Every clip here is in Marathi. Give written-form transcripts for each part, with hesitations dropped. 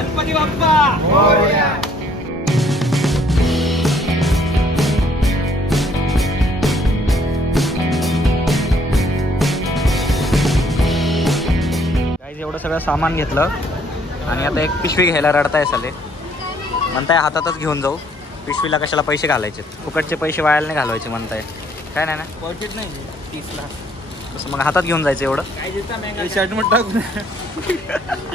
गणपती बाप्पा मोरया. एवढं सगळं सामान घेतलं आणि आता एक पिशवी घ्यायला रडताय साले. म्हणताय हातातच घेऊन जाऊ, पिशवीला कशाला पैसे घालायचे, फुकटचे पैसे वायाला नाही घालवायचे म्हणताय. काय नाही ना, बजेट नाही 30 लाख. तसं मग हातात घेऊन जायचं एवढं. शर्ट मध्ये टाकून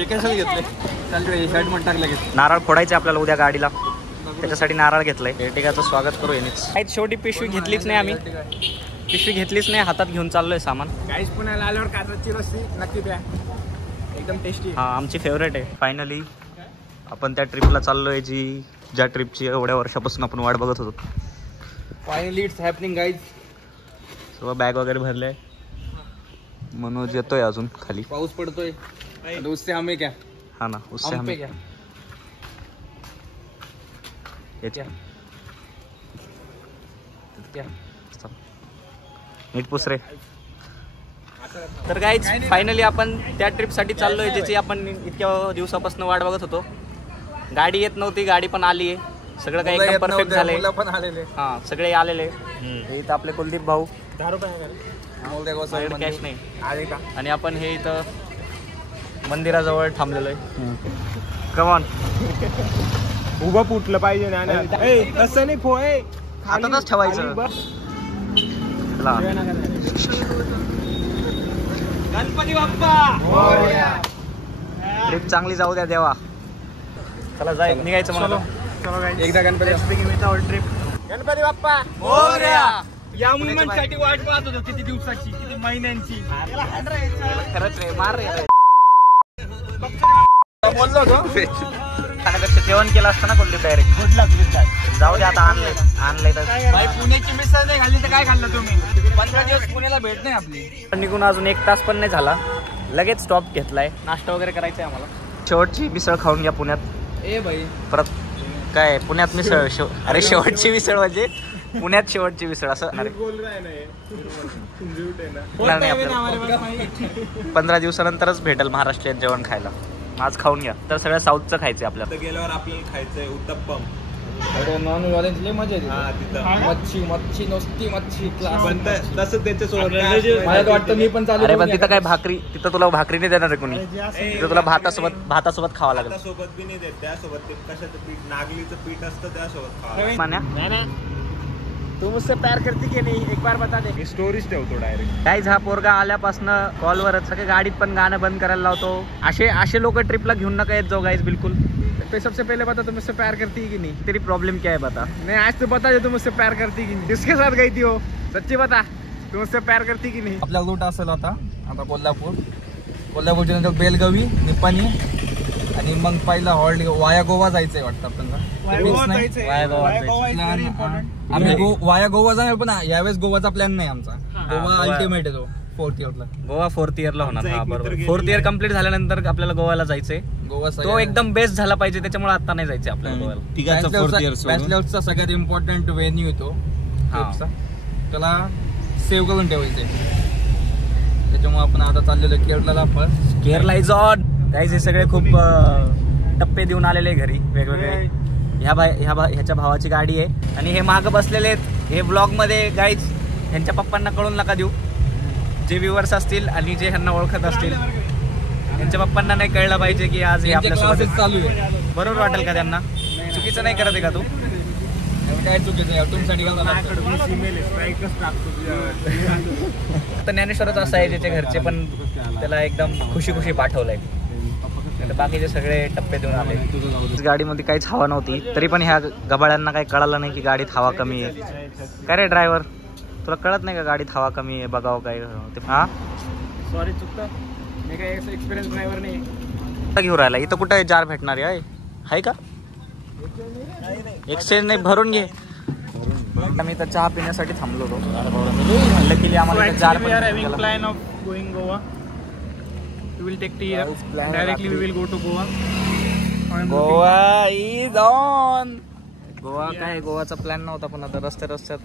एकाशाला घेतले चालते. शर्ट मध्ये टाकलं घेतलं. नारळ फोडायचे आपल्याला उद्या गाडीला, त्याच्यासाठी नारळ घेतलंय. टिकाचं स्वागत करू यांनीच. काहीच शेवटी पिशवी घेतलीच नाही आम्ही, पिशवी घेतलीच नाही, हातात घेऊन चाललोय सामान. काहीच पुण्याला आल्यावर काजूची लस्सी नक्की प्या, एकदम टेस्टी. हा आमची फेवरेट आहे. फायनली आपण त्या ट्रिपला चाललोय, ज्या ट्रिपची एवढ्या वर्षापासून आपण वाट बघत होतो. Finally it's happening guys. सगळं बॅग वगैरे भरलंय. मनोज येतोय अजून खाली. पाऊस पडतोय. उससे हमें क्या. हा ना, उससे हमें क्या. नीट पुसरे. तर गाईज फायनली आपण त्या ट्रिपसाठी चाललोय ज्याची आपण इतक्या दिवसापासून वाट बघत होतो. गाडी येत नव्हती, गाडी पण आली आहे. सगळं काही एकदम परफेक्ट झालंय. हा सगळे आलेले. इथं आपले कुलदीप भाऊ. कॅश नाही. आणि आपण हे इथं मंदिराजवळ थांबलेलो आहे. कमॉन. उभं फुटलं पाहिजे ना, तसं नाही पोहे हातातच ठेवायचं. गणपती बाप्पा मोरया. ट्रिप चांगली जाऊ द्या देवा. चला जाय निघायचं मला. एकदा गणपती ट्रिप. गणपती बाप्पा मोरया. या मुवमेंटसाठी वाट पाहत होतो, किती दिवसाची, किती महिन्यांची. खरंच रे, मार रे. बोललो होतो जेवण केलं असतं ना कुलदीप डायरेक्ट. गुड लक. जाऊ दे आता, आणलंय तर. भाई पुण्याची मिसळ नाही खाल्ली तर काय खाल्लं तुम्ही. 15 दिवस पुण्याला भेट नाही आपली. निघून अजून 1 तास पण नाही झाला, लगेच स्टॉप घेतलाय. नाश्ता वगैरे करायचा आहे आम्हाला. शेवटची मिसळ खाऊन घ्या पुण्यात. ए भाई परत काय पुण्यात मिसळ. अरे शेवटची मिसळ म्हणजे पुण्यात शेवटची मिसळ असं नाही. 15 दिवसानंतरच भेटेल महाराष्ट्रीयन जेवण खायला. आज खाऊन घ्या. तर सगळं साऊथचं खायचंय आपल्याला. गेल्यावर आपल्याला खायचंय उत्तप्पम. नॉन व्हेज लय मजा येते. मच्छी नुसती मच्छी क्लास. तसं त्याच्यासोबत मला वाटतं मी पण चालू. अरे पण तिथं काय भाकरी, तिथं तुला भाकरी नाही देणार आहे कोणी. तिथं तुला भातासोबत खावं लागेल. सोबत बी नाही देत, त्यासोबत ते कशाचं पीठ, नागलीचं पीठ असतं त्यासोबत खावं. मान्या तू मुझसे प्यार करती की नहीं एक बार बता दे. स्टोरीज ठेवतो डायरेक्ट. काहीच हा पोरगा आल्यापासून कॉलवरच सगळे गाडीत पण गाणं बंद करायला लावतो. असे लोक ट्रिपला घेऊन नका येत जाऊ गाईज बिलकुल. सबसे पहले बता, तुम मुझसे प्यार करती की नहीं. तेरी प्रॉब्लम क्या है बता. नहीं आज तो बता, जो तुम मुझसे प्यार करती की नहीं. किसके साथ गई थी हो, सच्ची बता. तुम मुझसे प्यार करती की नहीं. आपला रूट असेल आता कोल्हापूरच्या नंतर बेलगावी, निपाणी आणि मग पहिला हॉल्ट वाया गोवा जायचंय वाटतं आपल्याला. आम्ही वाया गोवा जाणार, पण यावेळेस गोवाचा प्लॅन नाही आमचा. गोवा अल्टिमेट आहे तो 4th इयरला. गोवा 4th इयरला होणार. हा बरोबर. 4th इयर कम्प्लीट झाल्यानंतर आपल्याला गोव्याला जायचंय. गोवा तो एकदम बेस्ट झाला पाहिजे, त्याच्यामुळे आता नाही जायचं आपल्याला गोव्याला. बॅचलर्सचा सगळ्यात इम्पॉर्टंट व्हेन्यू येतो त्याला सेव्ह करून ठेवायचंय. त्याच्यामुळे आपण आता चाललेलो केरळला. Kerala is on guys. हे सगळे खूप टप्पे देऊन आलेले घरी वेगवेगळे. ह्याच्या भावाची गाडी आहे आणि हे मागं बसलेले आहेत. हे ब्लॉग मध्ये गाईज ह्यांच्या पप्पांना कळून नका देऊ. जे व्ह्युअर्स असतील आणि जे ह्यांना ओळखत असतील, त्यांच्या पप्पांना नाही कळलं पाहिजे की आज हे आपल्यासोबत चालू आहे. बरोबर वाटेल का त्यांना. चुकीचं नाही करत आहे का तू. काय चुकीचं आहे तुमच्यासाठी. तर ज्ञानेश्वरच असं आहे ज्याच्या घरचे पण त्याला एकदम खुशी पाठवलंय. बाकीचे सगळे टप्पे देऊन आले. गाडीमध्ये काहीच हवा नव्हती, तरी पण ह्या गबाळ्यांना काही कळालं नाही की गाडीत हवा कमी आहे. काय रे ड्रायव्हर, तुला कळत नाही का गाडीत हवा कमी आहे. बघावं काय. हा सॉरी चुकतं. मी काय एक्सपिरियन्स ड्रायव्हर नाही. घेऊन राहिला इथं. कुठं जार भेटणार आहे का. एक्सचेंज नाही, भरून घे. आम्ही तर चहा पिण्यासाठी थांबलो होतो. लकीली आम्हाला जार plan of going Goa. We will take tea here. Directly we will go to Goa. Goa is on. Goa काय, गोवाचा प्लॅन नव्हता पण आता रस्त्यात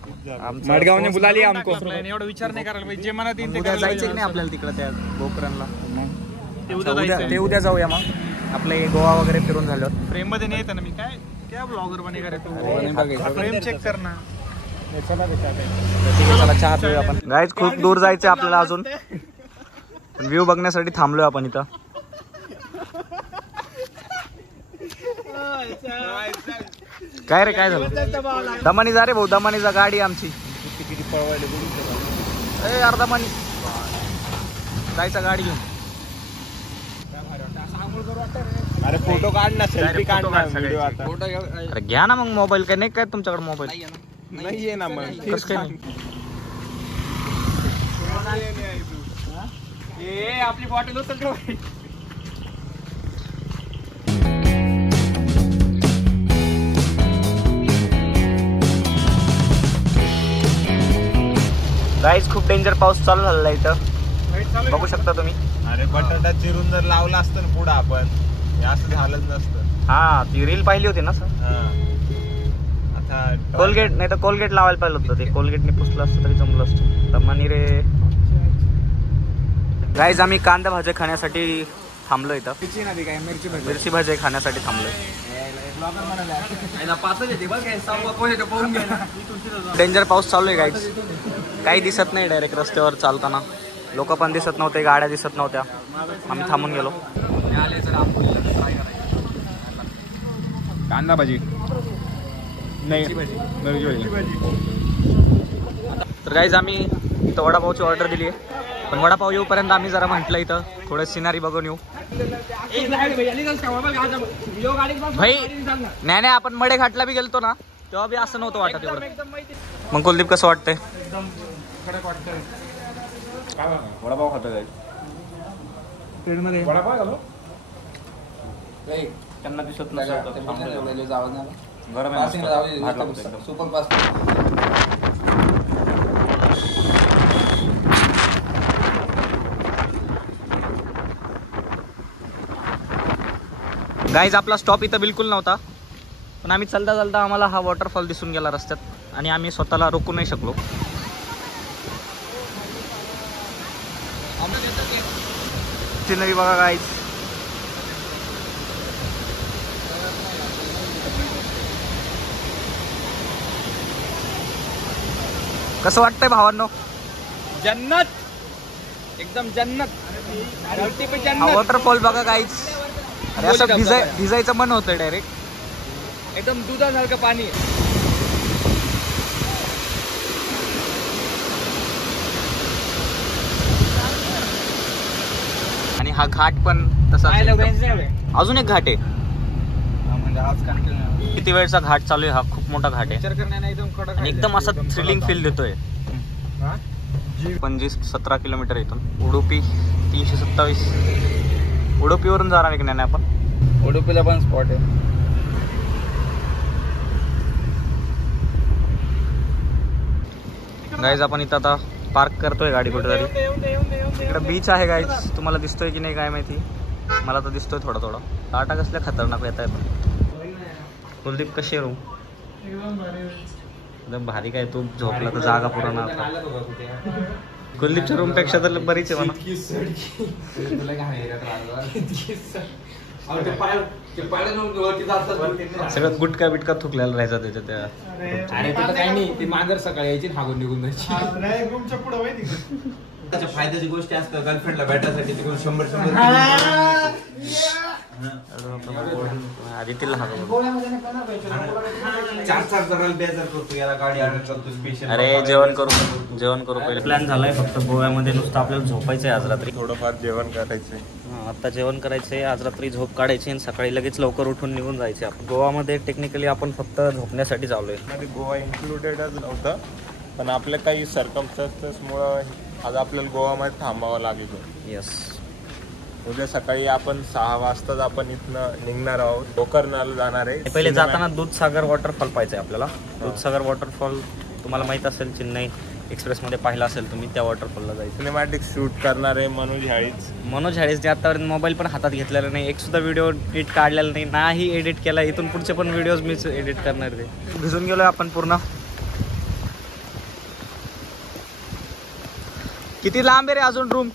मडगावने बुलाली हमको. एवढा विचार नाही करायला पाहिजे. जे मनात येईल ते जायचं नाही आपल्याला तिकडे त्या गोकरणला. ते उद्या जाऊया मग. आपले गोवा वगैरे फिरून झालो. फ्रेम मध्ये नाही येत ना मी काय ब्लॉगर बनेगा रे तू. फ्रेम चेक कर ना. चला चहा पिऊया आपण. गाईज खूप दूर जायचं आपल्याला अजून, व्ह्यू बघण्यासाठी थांबलोय आपण इथं. काय रे काय झालं? दमानी जा रे भाऊ, दमानी जा. गाडी आमची यार, दमानी जायचं गाडी घेऊन. अरे फोटो काढ ना, सेल्फी काढ ना, व्हिडिओ आता. अरे घ्या ना मग मोबाईल. काय नाही काय तुमच्याकडे मोबाईल? नाहीये ना मग. कसं काय नाही? आपली बॉटल उचल. गाईज खूप डेंजर पाऊस चालू झालेला इथं, बघू शकता तुम्ही. अरे बटाटा चिरून जर लावला असतं ना पुढं आपण, हे असं झालंच नसतं. हा ती रील पाहिली होती ना सर. आता कोलगेट नाही तर कोलगेट लावायला पाहिलं होतं. ते कोलगेटने पुसलं असतं तरी जमलं असतं. दमानी रे. गाईज आम्ही कांदा भाजी खाण्यासाठी थांबलो इथं. मिरची भाजी खाण्यासाठी थांबलोय. डेंजर पाऊस चालू आहे गाईज. काही दिसत नाही डायरेक्ट रस्त्यावर चालताना. लोक पण दिसत नव्हते, गाड्या दिसत नव्हत्या. आम्ही थांबून गेलो. कांदा भाजी नाही, मिरची भाजी. तर गाईज आम्ही इथं वडापावची ऑर्डर दिली आहे, पण वडापाव येऊपर्यंत आम्ही जरा म्हटलं इथं थोडं सिनारी बघून येऊ. भाई नाही आपण मडे घाटला बी गेलतो ना, तेव्हा बी असं नव्हतं वाटत एवढं. मग कुलदीप कसं वाटतंय? वडापाव खातो काय? वडापाव घालो त्यांना दिसत नसेल गाईज. आपला स्टॉप इथं बिलकुल नव्हता, पण आम्ही चलता चलता आम्हाला हा वॉटरफॉल दिसून गेला रस्त्यात आणि आम्ही स्वतःला रोखू नाही शकलो. सिनरी बघा गाईज. कसं वाटतंय भावांनो? जन्नत, एकदम जन्नत. हा वॉटरफॉल बघा गाईज. अरे असं भिजायचं मन होतं डायरेक्ट. एकदम दुधासारखं पाणी. आणि हा घाट पण तसा. अजून एक घाट आहे. किती वेळचा घाट चालू आहे हा. खूप मोठा घाट आहे आणि एकदम असा थ्रिलिंग फील देतोय. 17 किलोमीटर इथून उडुपी 327. उडुपीवरून जाणार आहे की नाही आपण? उडुपीला पण स्पॉट आहे. गाईज आपण इथं आता पार्क करतोय गाडी कुठेतरी. इकडे बीच आहे गाईज, तुम्हाला दिसतोय की नाही काय माहिती. मला तर दिसतोय थोडा थोडा. टाटा कसल्या खतरनाक येत आहे. कुलदीप कशी आहे रूम? एकदम भारी. काय तू झोपला तर जागा पुराणा आता. कुलदीपच्या रूम पेक्षा तर बरीच आहे म्हणा. सगळं गुटका बिटका थुकलेला राहायचा त्याच्या त्या. अरे तिथं काही नाही, ती मांजर सकाळी यायची हागून निघून जायची. रूमच्या पुढे माहिती त्याच्या फायद्याची गोष्टी असतात. गर्लफ्रेंडला भेटायसाठी तिकडून 100 आदितीला हा. 4 जणांना बेजार करतो याला. गाडी आणून चालतो स्पेशल. अरे जेवण करू पहिले. प्लॅन झालाय फक्त गोव्यामध्ये नुसतं आपल्याला झोपायचंय आज रात्री. थोडंफार जेवण करायचंय. आता जेवण करायचंय, आज रात्री झोप काढायची आणि सकाळी लगेच लवकर उठून निघून जायचे आपण. गोवामध्ये टेक्निकली आपण फक्त झोपण्यासाठी चाललोय. गोवा इन्क्लुडेडच नव्हतं, पण आपल्या काही सर्कमस्टन्सेसमुळं आज आपल्याला गोवामध्ये थांबावं लागेल. यस. उद्या सकाळी आपण 6 वाजताच आपण इथनं निघणार आहोत. गोकर्णाला जाणार आहे. पहिले जाताना दूधसागर वॉटरफॉल पाहायचंय आपल्याला. दूधसागर वॉटरफॉल तुम्हाला माहित असेल, चेन्नई एक्सप्रेसमध्ये पाहिला असेल तुम्ही. त्या वॉटरफॉलला जायचं. सिनेमॅटिक शूट करणार आहे मनोज हाळीजने आतापर्यंत मोबाईल पण हातात घेतलेला नाही. एक सुद्धा व्हिडिओ एडिट काढलेला नाही एडिट केला. इथून पुढचे पण व्हिडिओज मीच एडिट करणार आहे. भिजून गेलोय आपण पूर्ण. किती लांब आहे रे अजून रूम?